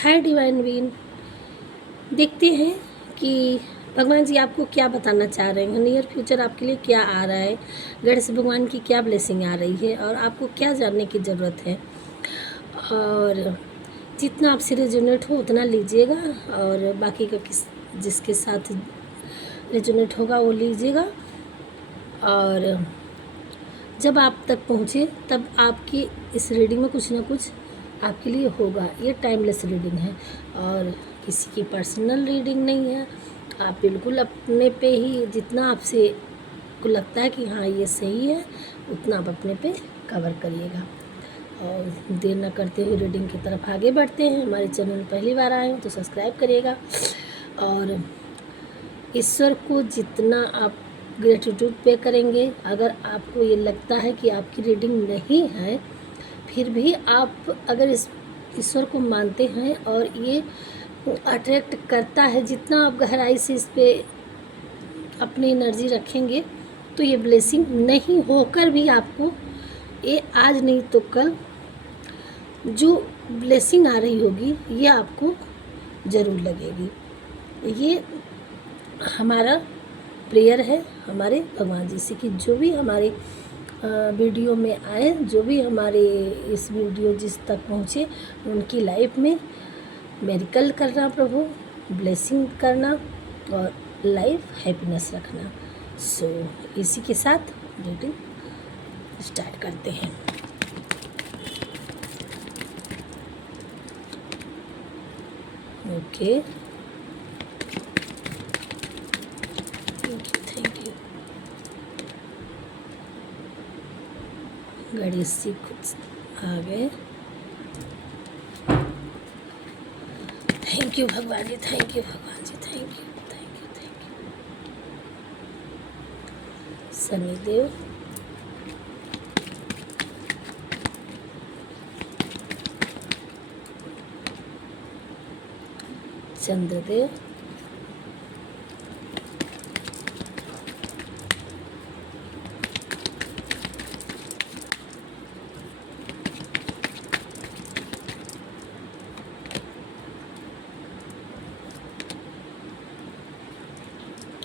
Hi divine been, देखते हैं कि भगवान जी आपको क्या बताना चाह रहे हैं। नियर फ्यूचर आपके लिए क्या आ रहा है, गणेश भगवान की क्या ब्लेसिंग आ रही है और आपको क्या जानने की ज़रूरत है। और जितना आपसे रेजोनेट हो उतना लीजिएगा और बाकी का जिसके साथ रेजोनेट होगा वो लीजिएगा। और जब आप तक पहुँचे तब आपकी इस रीडिंग में कुछ ना कुछ आपके लिए होगा। ये टाइमलेस रीडिंग है और किसी की पर्सनल रीडिंग नहीं है। आप बिल्कुल अपने पे ही जितना आपसे को लगता है कि हाँ ये सही है उतना आप अपने पे कवर करिएगा। और देर न करते हुए रीडिंग की तरफ आगे बढ़ते हैं। हमारे चैनल में पहली बार आए हैं तो सब्सक्राइब करिएगा और ईश्वर को जितना आप ग्रेटिट्यूड पे करेंगे, अगर आपको ये लगता है कि आपकी रीडिंग नहीं है फिर भी आप अगर इस ईश्वर को मानते हैं और ये अट्रैक्ट करता है, जितना आप गहराई से इस पर अपनी एनर्जी रखेंगे तो ये ब्लेसिंग नहीं होकर भी आपको ये आज नहीं तो कल जो ब्लेसिंग आ रही होगी ये आपको ज़रूर लगेगी। ये हमारा प्रेयर है हमारे भगवान जी से कि जो भी हमारे वीडियो में आए, जो भी हमारे इस वीडियो जिस तक पहुँचे उनकी लाइफ में मेरिकल करना, प्रभु ब्लेसिंग करना और लाइफ हैप्पीनेस रखना। सो इसी के साथ रीडिंग स्टार्ट करते हैं। Okay, thank you. Ganesh ji कुछ आ गए। थैंक यू भगवान जी, थैंक यू भगवान जी, thank you thank you thank you. Shanidev, Chandradev,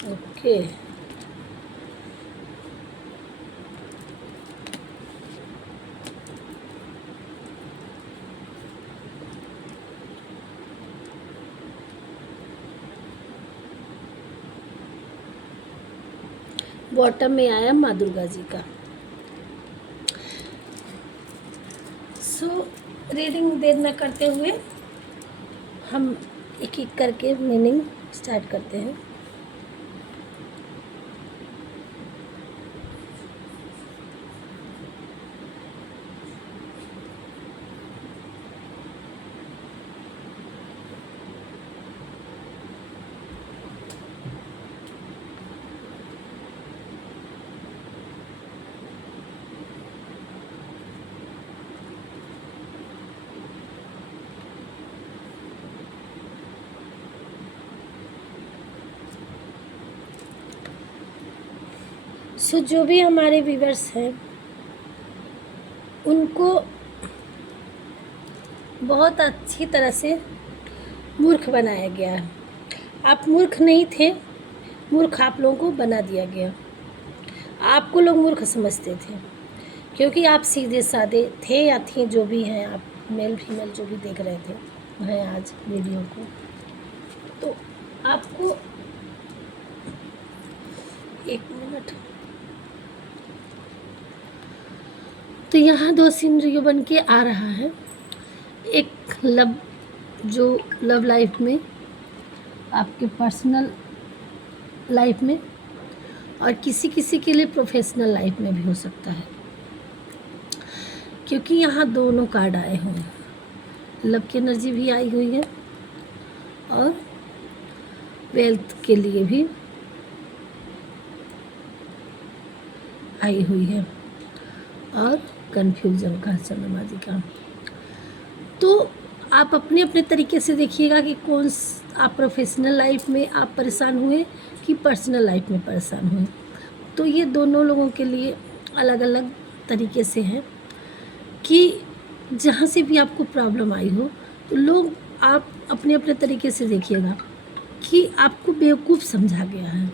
okay bottom में आया माँ दुर्गा जी का। सो रीडिंग देर न करते हुए हम एक एक करके मीनिंग स्टार्ट करते हैं। सो जो भी हमारे व्यूअर्स हैं उनको बहुत अच्छी तरह से मूर्ख बनाया गया है। आप मूर्ख नहीं थे, मूर्ख आप लोगों को बना दिया गया। आपको लोग मूर्ख समझते थे क्योंकि आप सीधे साधे थे या थी, जो भी हैं आप, मेल फीमेल जो भी देख रहे थे हैं आज वीडियो को, तो आपको एक मिनट। तो यहाँ दो सीनरियो बन के आ रहा है। एक लव, जो लव लाइफ में, आपके पर्सनल लाइफ में और किसी किसी के लिए प्रोफेशनल लाइफ में भी हो सकता है, क्योंकि यहाँ दोनों कार्ड आए हुए हैं। लव की एनर्जी भी आई हुई है और वेल्थ के लिए भी आई हुई है और कन्फ्यूज़न का चंद्रमा का। तो आप अपने अपने तरीके से देखिएगा कि कौन आप प्रोफेशनल लाइफ में आप परेशान हुए कि पर्सनल लाइफ में परेशान हुए। तो ये दोनों लोगों के लिए अलग अलग तरीके से है कि जहाँ से भी आपको प्रॉब्लम आई हो तो लोग आप अपने अपने तरीके से देखिएगा कि आपको बेवकूफ़ समझा गया है,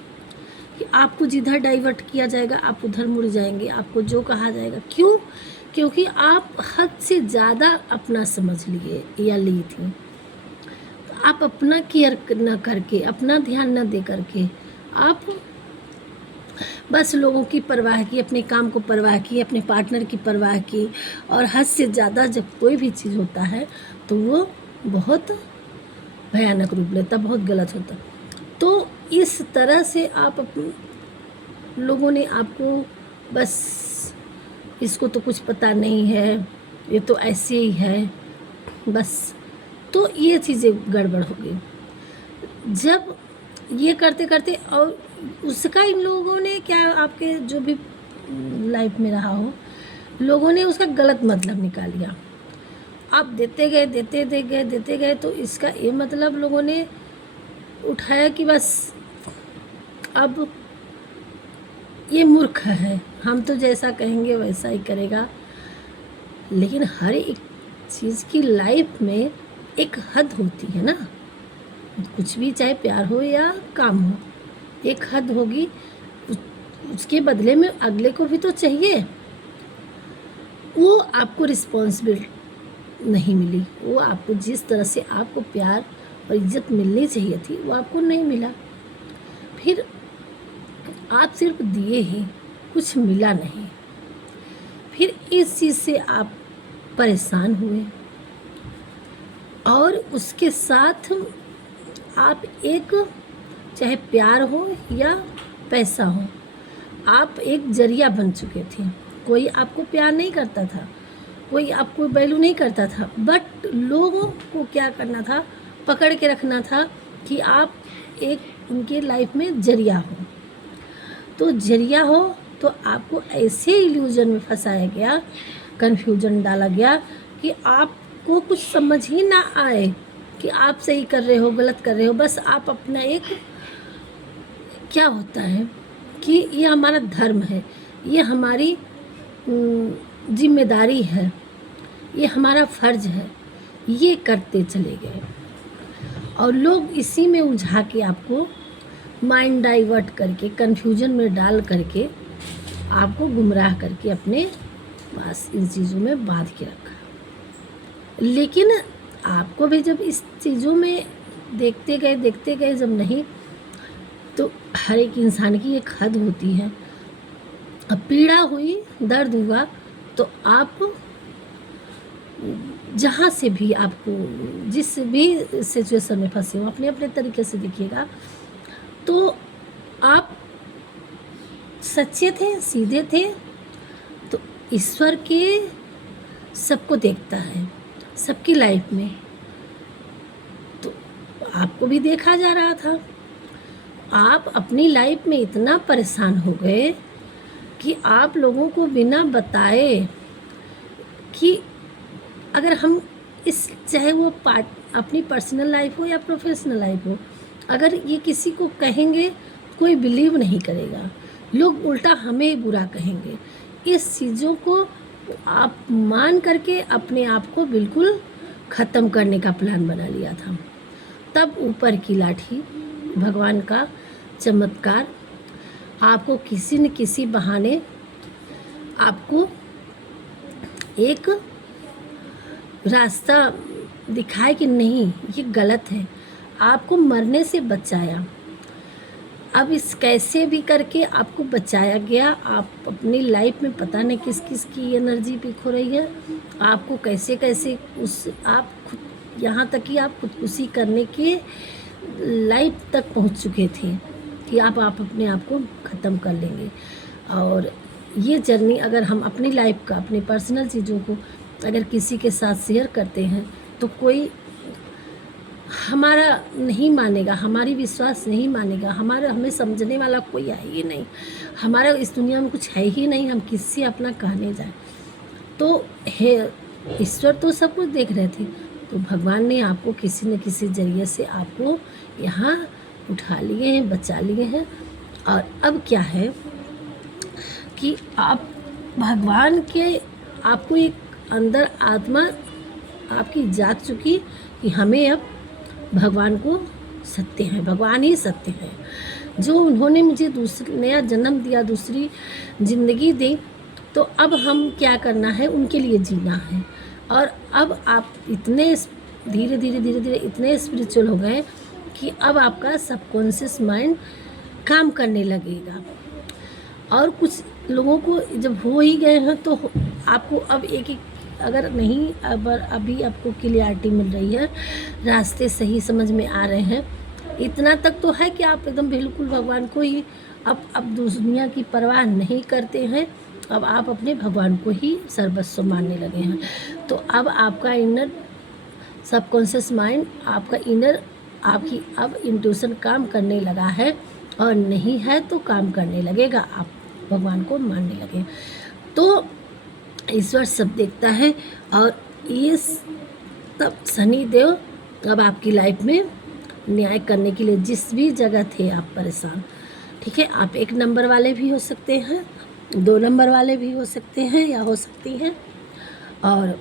कि आपको जिधर डाइवर्ट किया जाएगा आप उधर मुड़ जाएंगे, आपको जो कहा जाएगा। क्यों? क्योंकि आप हद से ज़्यादा अपना समझ लिए या ली थी। आप अपना केयर न करके, अपना ध्यान न दे करके आप बस लोगों की परवाह की, अपने काम को परवाह की, अपने पार्टनर की परवाह की। और हद से ज़्यादा जब कोई भी चीज़ होता है तो वो बहुत भयानक रूप लेता, बहुत गलत होता। तो इस तरह से लोगों ने आपको बस इसको तो कुछ पता नहीं है, ये तो ऐसे ही है, बस। तो ये चीज़ें गड़बड़ हो गई जब ये करते करते। और उसका इन लोगों ने क्या, आपके जो भी लाइफ में रहा हो, लोगों ने उसका गलत मतलब निकाल लिया। आप देते गए तो इसका ये मतलब लोगों ने उठाया कि बस अब ये मूर्ख है, हम तो जैसा कहेंगे वैसा ही करेगा। लेकिन हर एक चीज़ की लाइफ में एक हद होती है ना, कुछ भी, चाहे प्यार हो या काम हो, एक हद होगी। उसके बदले में अगले को भी तो चाहिए। वो आपको रिस्पॉन्सिबिलिटी नहीं मिली, वो आपको जिस तरह से आपको प्यार और इज्जत मिलनी चाहिए थी वो आपको नहीं मिला। फिर आप सिर्फ दिए ही, कुछ मिला नहीं। फिर इस चीज़ से आप परेशान हुए और उसके साथ आप एक, चाहे प्यार हो या पैसा हो, आप एक जरिया बन चुके थे। कोई आपको प्यार नहीं करता था, कोई आपको वैल्यू नहीं करता था, बट लोगों को क्या करना था, पकड़ के रखना था कि आप एक उनके लाइफ में जरिया हो। तो जरिया हो तो आपको ऐसे इल्यूजन में फंसाया गया, कन्फ्यूजन डाला गया कि आपको कुछ समझ ही ना आए कि आप सही कर रहे हो, गलत कर रहे हो। बस आप अपना एक, क्या होता है कि ये हमारा धर्म है, ये हमारी जिम्मेदारी है, ये हमारा फर्ज है, ये करते चले गए। और लोग इसी में उलझा के आपको माइंड डाइवर्ट करके, कन्फ्यूजन में डाल करके, आपको गुमराह करके अपने पास इन चीज़ों में बांध के रखा। लेकिन आपको भी जब इस चीज़ों में देखते गए जब नहीं, तो हर एक इंसान की एक हद होती है। अब पीड़ा हुई, दर्द हुआ, तो आप जहाँ से भी, आपको जिस भी सिचुएशन में फंसे हो, अपने अपने तरीके से देखिएगा। तो आप सच्चे थे, सीधे थे, तो ईश्वर के सबको देखता है, सबकी लाइफ में। तो आपको भी देखा जा रहा था। आप अपनी लाइफ में इतना परेशान हो गए कि आप लोगों को बिना बताए कि अगर हम इस, चाहे वो अपनी पर्सनल लाइफ हो या प्रोफेशनल लाइफ हो, अगर ये किसी को कहेंगे कोई बिलीव नहीं करेगा, लोग उल्टा हमें बुरा कहेंगे। इस चीज़ों को आप मान करके अपने आप को बिल्कुल ख़त्म करने का प्लान बना लिया था। तब ऊपर की लाठी, भगवान का चमत्कार, आपको किसी न किसी बहाने आपको एक रास्ता दिखाए कि नहीं ये गलत है, आपको मरने से बचाया। अब इस कैसे भी करके आपको बचाया गया। आप अपनी लाइफ में पता नहीं किस किस की एनर्जी पिक हो रही है, आपको कैसे कैसे आप खुद, यहाँ तक कि आप खुदकुशी करने के लाइफ तक पहुँच चुके थे कि आप अपने आप को ख़त्म कर लेंगे। और ये जर्नी अगर हम अपनी लाइफ का, अपनी पर्सनल चीज़ों को अगर किसी के साथ शेयर करते हैं तो कोई हमारा नहीं मानेगा, हमारी विश्वास नहीं मानेगा, हमें समझने वाला कोई है ही नहीं, हमारा इस दुनिया में कुछ है ही नहीं, हम किससे अपना कहने जाएं। तो हे ईश्वर तो सब कुछ देख रहे थे, तो भगवान ने आपको किसी न किसी जरिए से आपको यहाँ उठा लिए हैं, बचा लिए हैं। और अब क्या है कि आप भगवान के, आपको एक अंदर आत्मा आपकी जाग चुकी कि हमें अब भगवान को सत्य है, भगवान ही सत्य है। जो उन्होंने मुझे नया जन्म दिया, दूसरी ज़िंदगी दी, तो अब हम क्या करना है, उनके लिए जीना है। और अब आप इतने धीरे धीरे इतने स्पिरिचुअल हो गए कि अब आपका सबकॉन्शियस माइंड काम करने लगेगा। और कुछ लोगों को जब हो ही गए हैं तो आपको अब एक अगर नहीं, अभी आपको क्लियरिटी मिल रही है, रास्ते सही समझ में आ रहे हैं, इतना तक तो है कि आप एकदम बिल्कुल भगवान को ही अब दुनिया की परवाह नहीं करते हैं। अब आप अपने भगवान को ही सर्वस्व मानने लगे हैं। तो अब आपका इनर सबकॉन्शियस माइंड, आपका इनर, आपकी अब इंट्यूशन काम करने लगा है, और नहीं है तो काम करने लगेगा, आप भगवान को मानने लगे। तो ईश्वर सब देखता है। और ये तब शनिदेव अब आपकी लाइफ में न्याय करने के लिए, जिस भी जगह थे आप परेशान, ठीक है, आप 1 नंबर वाले भी हो सकते हैं, 2 नंबर वाले भी हो सकते हैं या हो सकती हैं, और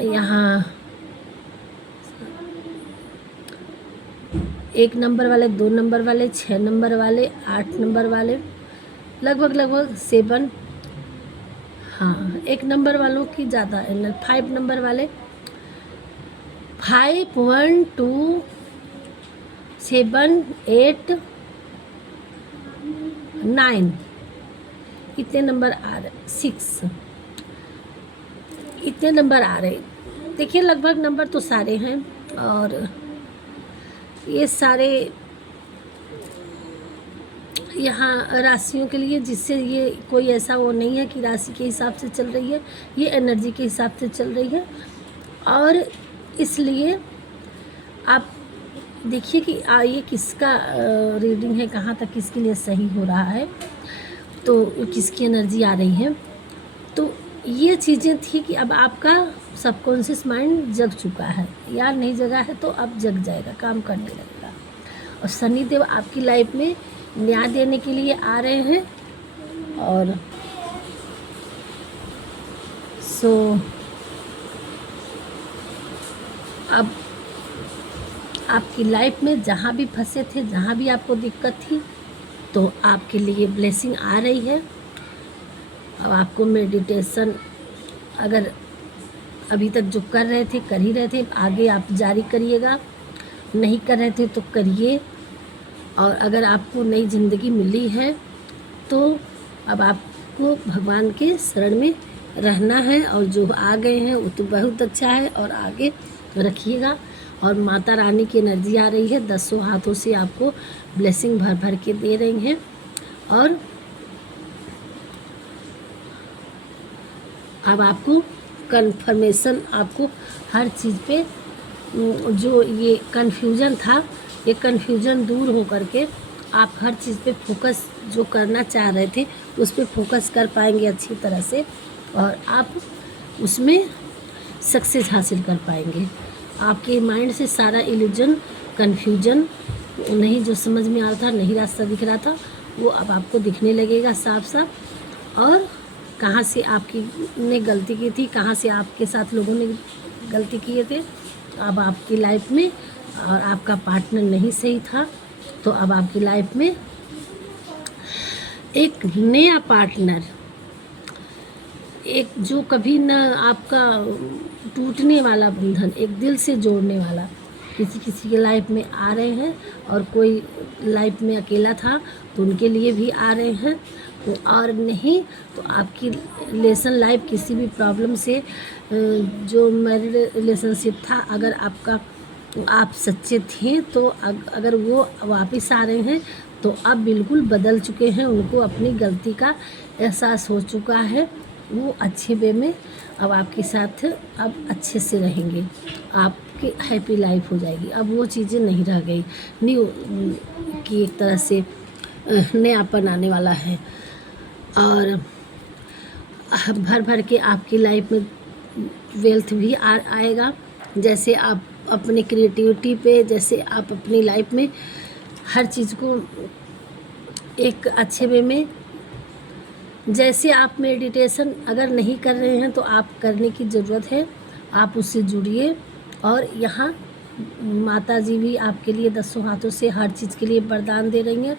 यहाँ 1 नंबर वाले, 2 नंबर वाले, 6 नंबर वाले, 8 नंबर वाले, लगभग 7, हाँ 1 नंबर वालों की ज़्यादा है, 5 नंबर वाले, 5, 1, 2, 7, 8, 9, इतने नंबर आ रहे, 6, इतने नंबर आ रहे। देखिए लगभग नंबर तो सारे हैं, और ये सारे यहाँ राशियों के लिए, जिससे ये कोई ऐसा वो नहीं है कि राशि के हिसाब से चल रही है, ये एनर्जी के हिसाब से चल रही है। और इसलिए आप देखिए कि ये किसका रीडिंग है, कहाँ तक किसके लिए सही हो रहा है, तो किसकी एनर्जी आ रही है। तो ये चीज़ें थी कि अब आपका सबकॉन्शियस माइंड जग चुका है, या नहीं जगा है तो अब जग जाएगा, काम करने लगेगा। और शनिदेव आपकी लाइफ में न्याय देने के लिए आ रहे हैं। और अब आपकी लाइफ में जहाँ भी फंसे थे, जहाँ भी आपको दिक्कत थी, तो आपके लिए ब्लेसिंग आ रही है। अब आपको मेडिटेशन अगर अभी तक जो कर रहे थे, कर ही रहे थे, आगे आप जारी करिएगा, नहीं कर रहे थे तो करिए। और अगर आपको नई ज़िंदगी मिली है तो अब आपको भगवान के शरण में रहना है, और जो आ गए हैं वो तो बहुत अच्छा है, और आगे रखिएगा। और माता रानी की एनर्जी आ रही है, 10 हाथों से आपको ब्लेसिंग भर भर के दे रही हैं। और अब आपको कन्फर्मेशन, आपको हर चीज़ पे जो ये कन्फ्यूज़न था, ये कन्फ्यूज़न दूर हो करके आप हर चीज़ पे फोकस जो करना चाह रहे थे उस पे फोकस कर पाएंगे अच्छी तरह से, और आप उसमें सक्सेस हासिल कर पाएंगे। आपके माइंड से सारा इल्यूजन, कन्फ्यूजन, नहीं जो समझ में आ रहा था, नहीं रास्ता दिख रहा था, वो अब आपको दिखने लगेगा साफ साफ। और कहाँ से आपकी ने गलती की थी, कहाँ से आपके साथ लोगों ने गलती किए थे, अब आपकी लाइफ में, और आपका पार्टनर नहीं सही था, तो अब आपकी लाइफ में एक नया पार्टनर, एक जो कभी न आपका टूटने वाला बंधन, एक दिल से जोड़ने वाला किसी किसी के लाइफ में आ रहे हैं। और कोई लाइफ में अकेला था तो उनके लिए भी आ रहे हैं, और नहीं तो आपकी रिलेशन लाइफ किसी भी प्रॉब्लम से, जो मैरिड रिलेशनशिप था, अगर आपका आप सच्चे थे तो अगर वो वापस आ रहे हैं तो अब बिल्कुल बदल चुके हैं, उनको अपनी गलती का एहसास हो चुका है, वो अच्छे वे में अब आपके साथ अब अच्छे से रहेंगे, आपकी हैप्पी लाइफ हो जाएगी। अब वो चीज़ें नहीं रह गई, न्यू की एक तरह से नयापन आने वाला है। और भर भर के आपकी लाइफ में वेल्थ भी आएगा। जैसे आप अपनी क्रिएटिविटी पे, जैसे आप अपनी लाइफ में हर चीज़ को एक अच्छे वे में, जैसे आप मेडिटेशन अगर नहीं कर रहे हैं तो आप करने की ज़रूरत है। आप उससे जुड़िए। और यहाँ माता जी भी आपके लिए 10 हाथों से हर चीज़ के लिए वरदान दे रही हैं।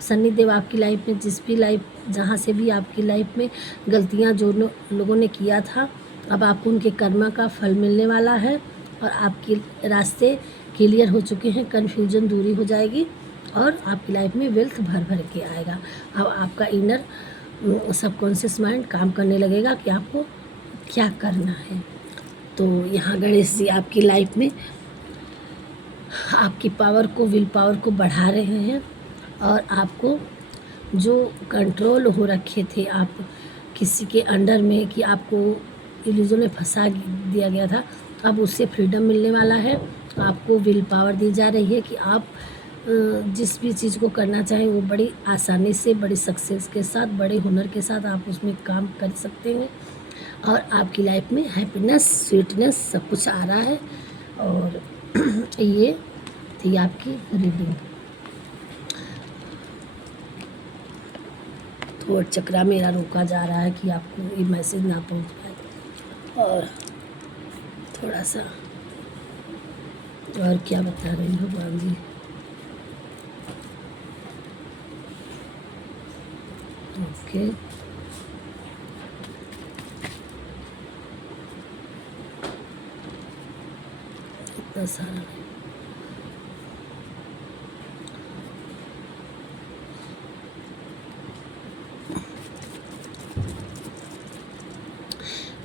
शनिदेव आपकी लाइफ में जिस भी लाइफ जहाँ से भी आपकी लाइफ में गलतियाँ जो लोगों ने किया था, अब आपको उनके कर्मा का फल मिलने वाला है और आपके रास्ते क्लियर हो चुके हैं, कन्फ्यूजन दूरी हो जाएगी और आपकी लाइफ में वेल्थ भर भर के आएगा। अब आपका इनर सबकॉन्शियस माइंड काम करने लगेगा कि आपको क्या करना है। तो यहाँ गणेश जी आपकी लाइफ में आपकी पावर को, विल पावर को बढ़ा रहे हैं और आपको जो कंट्रोल हो रखे थे आप किसी के अंडर में कि आपको इल्यूजन में फंसा दिया गया था, अब उससे फ्रीडम मिलने वाला है। आपको विल पावर दी जा रही है कि आप जिस भी चीज़ को करना चाहें वो बड़ी आसानी से, बड़ी सक्सेस के साथ, बड़े हुनर के साथ आप उसमें काम कर सकते हैं और आपकी लाइफ में हैप्पीनेस, स्वीटनेस सब कुछ आ रहा है। और ये थी आपकी रीडिंग। थोड़ा चक्रा मेरा रोका जा रहा है कि आपको ये मैसेज ना पहुंच पाए। और थोड़ा सा और क्या बता रहे हैं भगवान जी। ओके, इतना सारा नहीं।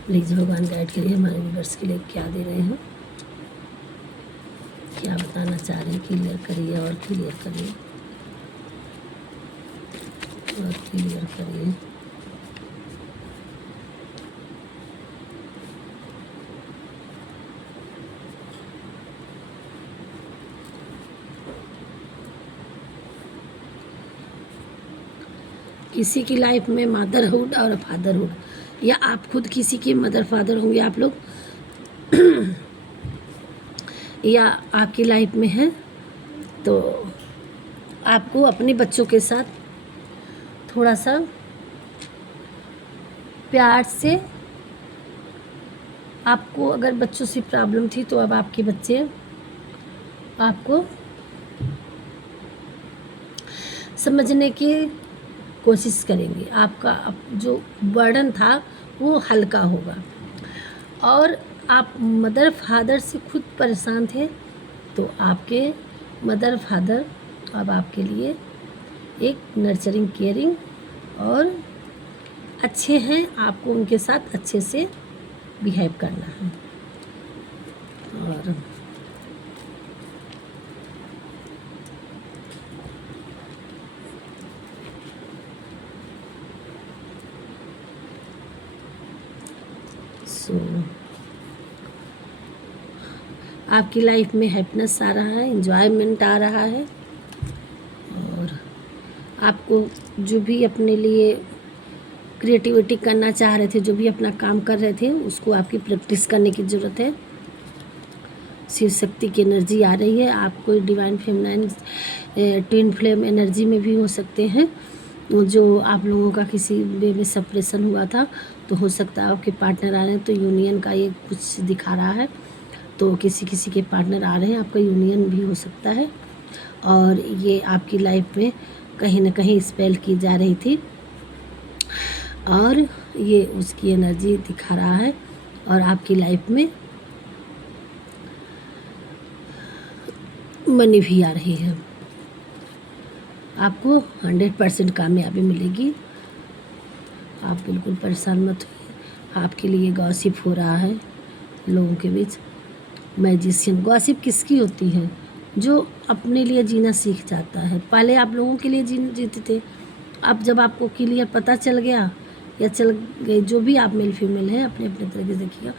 प्लीज़ भगवान गाइड करिए हमारे व्यूअर्स के लिए क्या दे रहे हैं, क्या बताना चाह रहे हैं। क्लियर करिए और क्लियर करिए और क्लियर करिए। किसी की लाइफ में मदरहुड और फादरहुड, या आप खुद किसी के मदर फादर होंगे आप लोग या आपकी लाइफ में है, तो आपको अपने बच्चों के साथ थोड़ा सा प्यार से, आपको अगर बच्चों से प्रॉब्लम थी तो अब आपके बच्चे आपको समझने की कोशिश करेंगे। आपका जो बर्डन था वो हल्का होगा। और आप मदर फादर से खुद परेशान थे तो आपके मदर फादर अब आपके लिए एक नर्चरिंग, केयरिंग और अच्छे हैं। आपको उनके साथ अच्छे से बिहेव करना है। और आपकी लाइफ में हैप्पीनेस आ रहा है, एंजॉयमेंट आ रहा है और आपको जो भी अपने लिए क्रिएटिविटी करना चाह रहे थे, जो भी अपना काम कर रहे थे, उसको आपकी प्रैक्टिस करने की ज़रूरत है। शिव शक्ति की एनर्जी आ रही है। आप कोई divine feminine twin flame energy में भी हो सकते हैं। जो आप लोगों का किसी वे में सेपरेशन हुआ था तो हो सकता है आपके पार्टनर आ रहे हैं, तो यूनियन का ये कुछ दिखा रहा है। तो किसी के पार्टनर आ रहे हैं, आपका यूनियन भी हो सकता है। और ये आपकी लाइफ में कहीं ना कहीं स्पेल की जा रही थी और ये उसकी एनर्जी दिखा रहा है। और आपकी लाइफ में मनी भी आ रही है। आपको 100% कामयाबी मिलेगी। आप बिल्कुल परेशान मत होइए। आपके लिए गॉसिप हो रहा है लोगों के बीच। मैजिशियन, गॉसिप किसकी होती है? जो अपने लिए जीना सीख जाता है। पहले आप लोगों के लिए जीते थे, अब जब आपको क्लियर पता चल गया या चल गए, जो भी आप मेल फीमेल हैं अपने अपने तरीके से देखिएगा,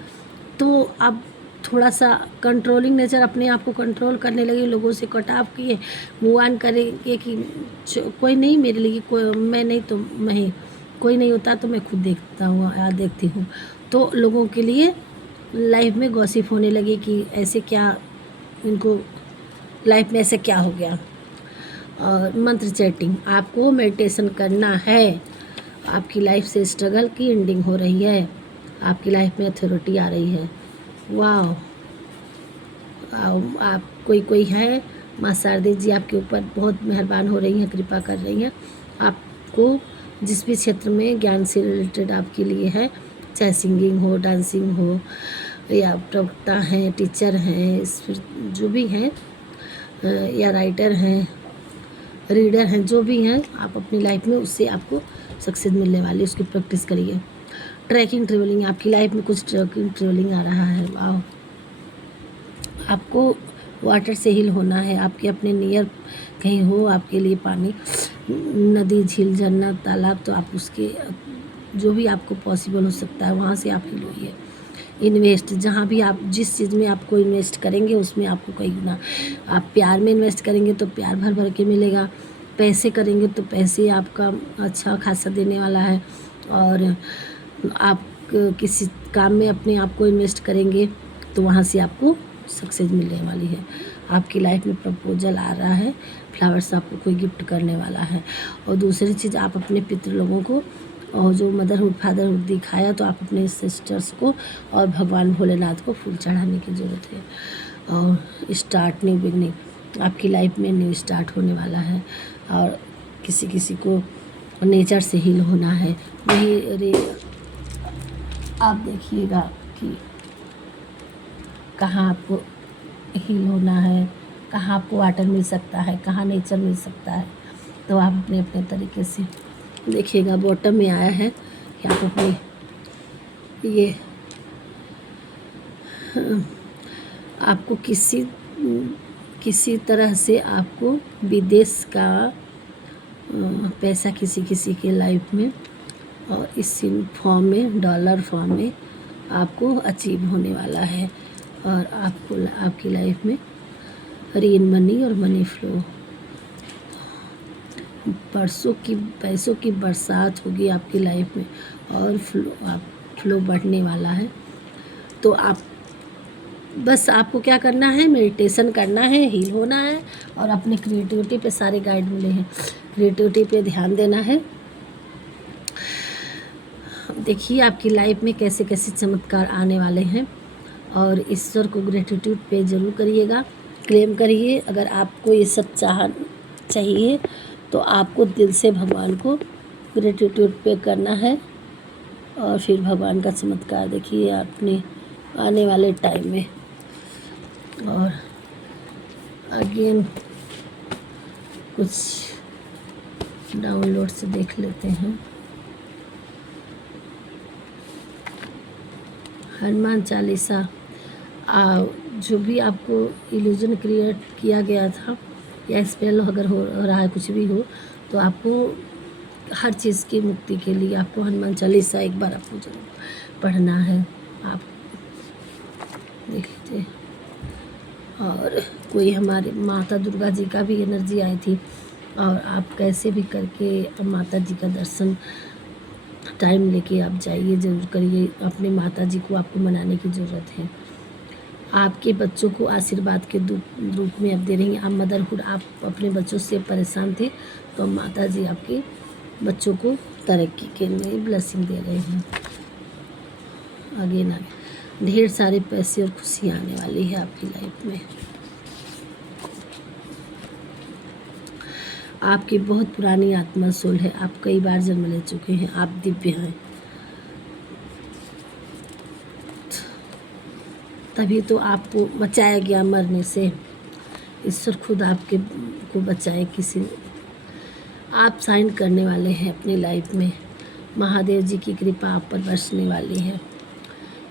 तो अब थोड़ा सा कंट्रोलिंग नेचर, अपने आप को कंट्रोल करने लगे, लोगों से कट ऑफ किए, मूव ऑन करेंगे कि कोई नहीं मेरे लिए, कोई मैं नहीं तो मैं ही, कोई नहीं होता तो मैं खुद देखता हूँ या देखती हूँ। तो लोगों के लिए लाइफ में गॉसिप होने लगे कि ऐसे क्या, इनको लाइफ में ऐसे क्या हो गया। और मंत्र चैटिंग, आपको मेडिटेशन करना है। आपकी लाइफ से स्ट्रगल की एंडिंग हो रही है। आपकी लाइफ में अथॉरिटी आ रही है। वाह, आप कोई है, माँ शारदे जी आपके ऊपर बहुत मेहरबान हो रही हैं, कृपा कर रही हैं। आपको जिस भी क्षेत्र में ज्ञान से रिलेटेड आपके लिए है, चाहे सिंगिंग हो, डांसिंग हो, या प्रवक्ता हैं, टीचर हैं, जो भी हैं, या राइटर हैं, रीडर हैं, जो भी हैं, आप अपनी लाइफ में उससे आपको सक्सेस मिलने वाली है, उसकी प्रैक्टिस करिए। ट्रैकिंग ट्रेवलिंग, आपकी लाइफ में कुछ ट्रैकिंग ट्रेवलिंग आ रहा है। वाह, आपको वाटर से हील होना है, आपके अपने नियर कहीं हो आपके लिए पानी, नदी, झील, झरना, तालाब, तो आप उसके जो भी आपको पॉसिबल हो सकता है वहाँ से आप हील होइए। इन्वेस्ट, जहाँ भी आप जिस चीज़ में आपको इन्वेस्ट करेंगे उसमें आपको कई गुना, आप प्यार में इन्वेस्ट करेंगे तो प्यार भर भर के मिलेगा, पैसे करेंगे तो पैसे आपका अच्छा खासा देने वाला है, और आप किसी काम में अपने आप को इन्वेस्ट करेंगे तो वहाँ से आपको सक्सेस मिलने वाली है। आपकी लाइफ में प्रपोजल आ रहा है, फ्लावर्स आपको कोई गिफ्ट करने वाला है। और दूसरी चीज़, आप अपने पितृ लोगों को और जो मदरहुड फादरहुड दिखाया, तो आप अपने सिस्टर्स को और भगवान भोलेनाथ को फूल चढ़ाने की ज़रूरत है। और स्टार्ट, न्यू बिगनिंग, आपकी लाइफ में न्यू स्टार्ट होने वाला है। और किसी को नेचर से हील होना है। वही आप देखिएगा कि कहाँ आपको हील होना है, कहाँ आपको वाटर मिल सकता है, कहाँ नेचर मिल सकता है, तो आप अपने अपने तरीके से देखिएगा। बॉटम में आया है कि आप अपने ये आपको किसी तरह से आपको विदेश का पैसा किसी के लाइफ में, और इस फॉर्म में, डॉलर फॉर्म में आपको अचीव होने वाला है। और आपको आपकी लाइफ में रेन मनी और मनी फ्लो, पैसों की बरसात होगी आपकी लाइफ में, और फ्लो बढ़ने वाला है। तो आप बस आपको क्या करना है, मेडिटेशन करना है, हील होना है, और अपने क्रिएटिविटी पे सारे गाइड मिले हैं, क्रिएटिविटी पे ध्यान देना है। देखिए आपकी लाइफ में कैसे कैसे चमत्कार आने वाले हैं, और ईश्वर को ग्रेटिट्यूड पे ज़रूर करिएगा, क्लेम करिए। अगर आपको ये सब चाहिए तो आपको दिल से भगवान को ग्रेटिट्यूड पे करना है, और फिर भगवान का चमत्कार देखिए अपने आने वाले टाइम में। और अगेन कुछ डाउनलोड से देख लेते हैं। हनुमान चालीसा, जो भी आपको इल्यूजन क्रिएट किया गया था, या स्पेल अगर हो रहा है, कुछ भी हो, तो आपको हर चीज़ की मुक्ति के लिए आपको हनुमान चालीसा एक बार आपको जरूर पढ़ना है। आप देख लीजिए। और कोई हमारे माता दुर्गा जी का भी एनर्जी आई थी, और आप कैसे भी करके माता जी का दर्शन टाइम लेके आप जाइए, ज़रूर करिए। अपने माता जी को आपको मनाने की ज़रूरत है। आपके बच्चों को आशीर्वाद के रूप में आप दे रही हैं। आप मदरहुड, आप अपने बच्चों से परेशान थे, तो माता जी आपके बच्चों को तरक्की के लिए ब्लेसिंग दे रहे हैं। आगे ढेर सारे पैसे और खुशी आने वाली है आपकी लाइफ में। आपकी बहुत पुरानी आत्मा सोल है, आप कई बार जन्म ले चुके हैं, आप दिव्य हैं, तभी तो आपको बचाया गया मरने से। ईश्वर खुद आपके को बचाए। किसी आप साइन करने वाले हैं अपनी लाइफ में, महादेव जी की कृपा आप पर बरसने वाली है।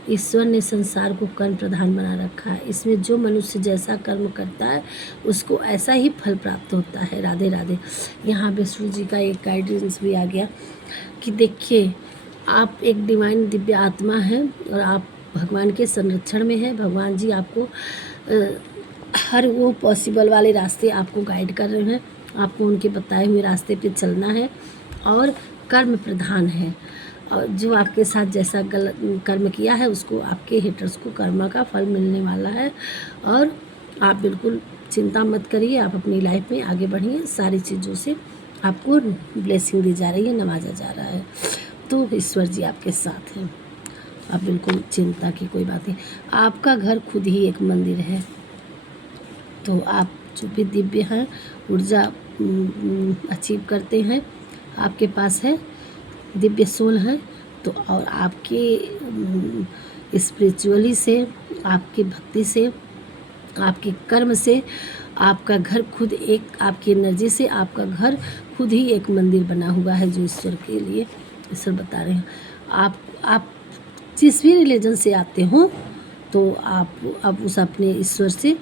ईश्वर ने संसार को कर्म प्रधान बना रखा है, इसमें जो मनुष्य जैसा कर्म करता है उसको ऐसा ही फल प्राप्त होता है। राधे राधे। यहाँ विष्णु जी का एक गाइडेंस भी आ गया कि देखिए आप एक डिवाइन दिव्य आत्मा है, और आप भगवान के संरक्षण में है। भगवान जी आपको हर वो पॉसिबल वाले रास्ते आपको गाइड कर रहे हैं, आपको उनके बताए हुए रास्ते पे चलना है, और कर्म प्रधान है। और जो आपके साथ जैसा गलत कर्म किया है उसको आपके हेटर्स को कर्मा का फल मिलने वाला है। और आप बिल्कुल चिंता मत करिए, आप अपनी लाइफ में आगे बढ़िए। सारी चीज़ों से आपको ब्लेसिंग दी जा रही है, नवाजा जा रहा है, तो ईश्वर जी आपके साथ हैं। आप बिल्कुल चिंता की कोई बात नहीं। आपका घर खुद ही एक मंदिर है। तो आप जो भी दिव्य हैं, ऊर्जा अचीव करते हैं, आपके पास है, दिव्य सोल है। तो और आपके स्पिरिचुअली से, आपकी भक्ति से, आपके कर्म से आपका घर खुद एक, आपकी एनर्जी से आपका घर खुद ही एक मंदिर बना हुआ है, जो ईश्वर के लिए ईश्वर बता रहे हैं। आप जिस भी रिलीजन से आते हो, तो आप उस अपने ईश्वर से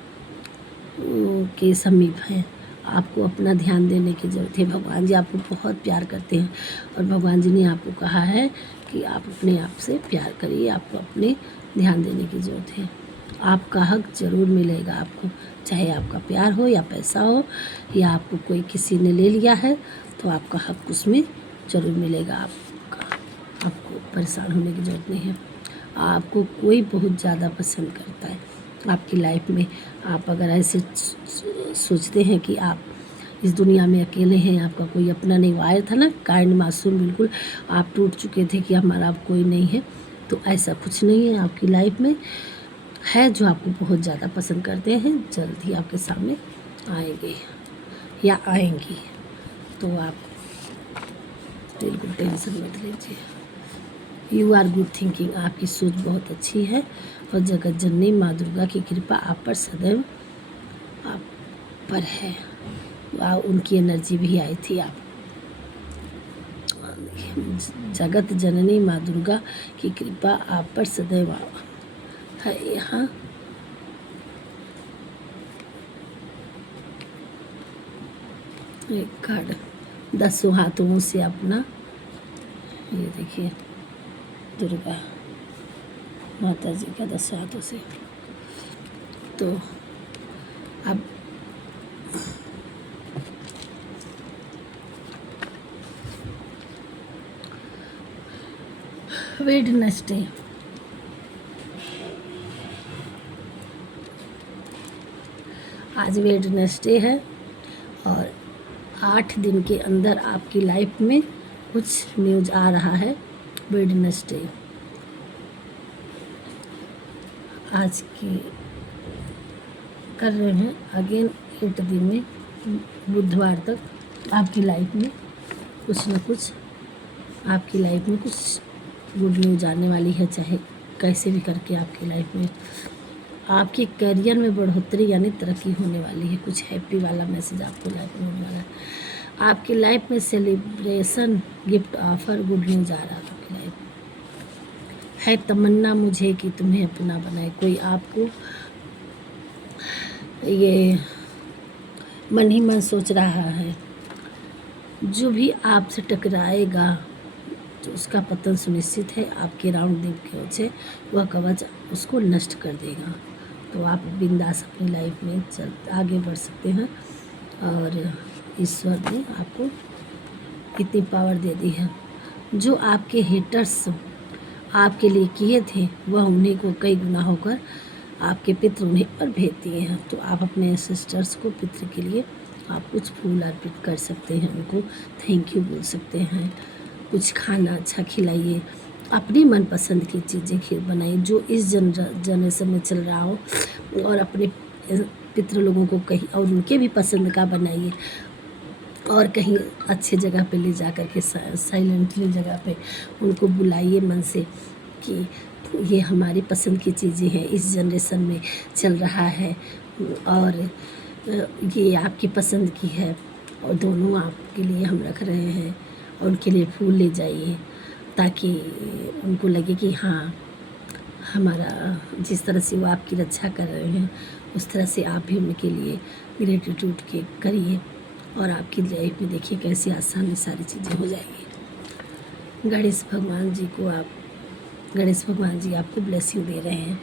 के समीप हैं। आपको अपना ध्यान देने की ज़रूरत है। भगवान जी आपको बहुत प्यार करते हैं और भगवान जी ने आपको कहा है कि आप अपने आप से प्यार करिए, आपको अपने ध्यान देने की ज़रूरत है। आपका हक ज़रूर मिलेगा आपको, चाहे आपका प्यार हो या पैसा हो, या आपको कोई किसी ने ले लिया है, तो आपका हक उसमें ज़रूर मिलेगा आपको परेशान होने की ज़रूरत नहीं है। आपको कोई बहुत ज़्यादा पसंद करता है आपकी लाइफ में। आप अगर ऐसे सोचते हैं कि आप इस दुनिया में अकेले हैं, आपका कोई अपना नहीं, आया था ना काइंड मासूम, बिल्कुल आप टूट चुके थे कि हमारा अब कोई नहीं है, तो ऐसा कुछ नहीं है। आपकी लाइफ में है जो आपको बहुत ज़्यादा पसंद करते हैं, जल्द ही आपके सामने आएंगे या आएंगी। तो आप बिल्कुल टेंशन मत लीजिए। यू आर गुड थिंकिंग, आपकी सोच बहुत अच्छी है और जगत जननी माँ दुर्गा की कृपा आप पर सदैव आप पर है। उनकी एनर्जी भी आई थी आप, जगत जननी माँ दुर्गा की कृपा आप पर सदैव है। यहाँ एक कार्ड 10 हाथों से अपना, ये देखिए दुर्गा माता जी का 10 हाथों से। तो अब वेडनेसडे, आज वेडनेसडे है और 8 दिन के अंदर आपकी लाइफ में कुछ न्यूज आ रहा है। वेडनेसडे आज की कर रहे हैं, अगेन 8 दिन में बुधवार तक आपकी लाइफ में कुछ न कुछ, आपकी लाइफ में कुछ गुड न्यूज आने वाली है। चाहे कैसे भी करके आपकी लाइफ में आपके करियर में बढ़ोतरी यानी तरक्की होने वाली है। कुछ हैप्पी वाला मैसेज आपको लाइफ में होने वाला है। आपकी लाइफ में celebration, gift offer, good news आ रहा है आपकी लाइफ है। तमन्ना मुझे कि तुम्हें अपना बनाए, कोई आपको ये मन ही मन सोच रहा है, जो भी आपसे टकराएगा तो उसका पतन सुनिश्चित है। आपके राउंड देव कवच से वह कवच उसको नष्ट कर देगा। तो आप बिंदास अपनी लाइफ में आगे बढ़ सकते हैं और ईश्वर ने आपको इतनी पावर दे दी है। जो आपके हेटर्स आपके लिए किए थे, वह उन्हीं को कई गुना होकर आपके पितृ उन्हीं पर भेज दिए हैं। तो आप अपने सिस्टर्स को, पितृ के लिए आप कुछ फूल अर्पित कर सकते हैं, उनको थैंक यू बोल सकते हैं, कुछ खाना अच्छा खिलाइए, अपनी मनपसंद की चीज़ें बनाइए जो इस जनरेशन में चल रहा हो, और अपने पितृ लोगों को कहीं और उनके भी पसंद का बनाइए, और कहीं अच्छे जगह पे ले जा कर के साइलेंटली जगह पे उनको बुलाइए मन से कि ये हमारी पसंद की चीज़ें हैं, इस जनरेशन में चल रहा है और ये आपकी पसंद की है, और दोनों आपके लिए हम रख रहे हैं। और उनके लिए फूल ले जाइए ताकि उनको लगे कि हाँ, हमारा जिस तरह से वो आपकी रक्षा कर रहे हैं उस तरह से आप भी उनके लिए ग्रेटिट्यूड के करिए, और आपकी लाइफ में देखिए कैसे आसानी सारी चीज़ें हो जाएगी। गणेश भगवान जी आपको ब्लेसिंग दे रहे हैं।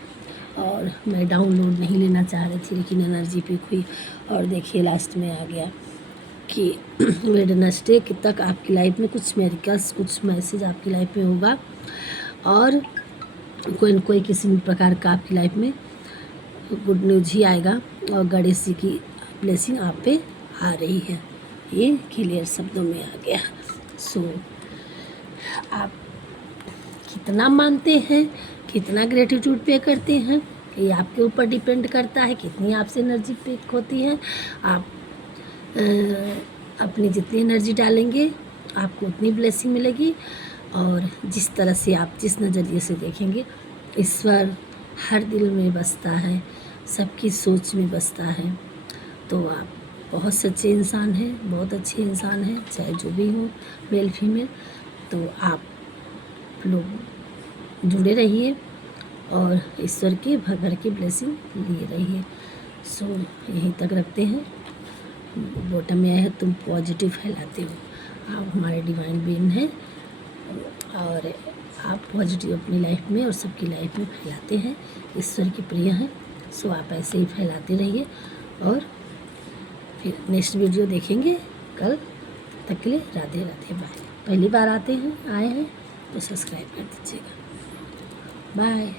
और मैं डाउनलोड नहीं लेना चाह रही थी, लेकिन एनर्जी पिक हुई और देखिए लास्ट में आ गया कि वेडनेसडे तक आपकी लाइफ में कुछ मेरिकल्स, कुछ मैसेज आपकी लाइफ में होगा, और कोई न कोई किसी प्रकार का आपकी लाइफ में गुड न्यूज ही आएगा, और गणेश जी की ब्लेसिंग आप पे आ रही है। ये क्लियर शब्दों में आ गया। सो आपकी कितना मानते हैं, कितना ग्रेटिट्यूड पे करते हैं, ये आपके ऊपर डिपेंड करता है। कितनी आपसे एनर्जी पिक होती है, आप अपनी जितनी एनर्जी डालेंगे आपको उतनी ब्लेसिंग मिलेगी। और जिस तरह से आप जिस नज़रिए से देखेंगे, ईश्वर हर दिल में बसता है, सबकी सोच में बसता है। तो आप बहुत सच्चे इंसान हैं, बहुत अच्छे इंसान हैं, चाहे जो भी हो, मेल फीमेल। तो आप लोग जुड़े रहिए और ईश्वर की भर भर की ब्लेसिंग लिए रहिए। सो यहीं तक रखते हैं। बॉटम में आया है, तुम पॉजिटिव फैलाते हो, आप हमारे डिवाइन बीइंग हैं और आप पॉजिटिव अपनी लाइफ में और सबकी लाइफ में फैलाते हैं, ईश्वर की प्रिय हैं। सो आप ऐसे ही फैलाते रहिए और फिर नेक्स्ट वीडियो देखेंगे कल। तक के लिए राधे राधे, बाय। पहली बार आए हैं तो सब्सक्राइब कर दीजिएगा। बाय।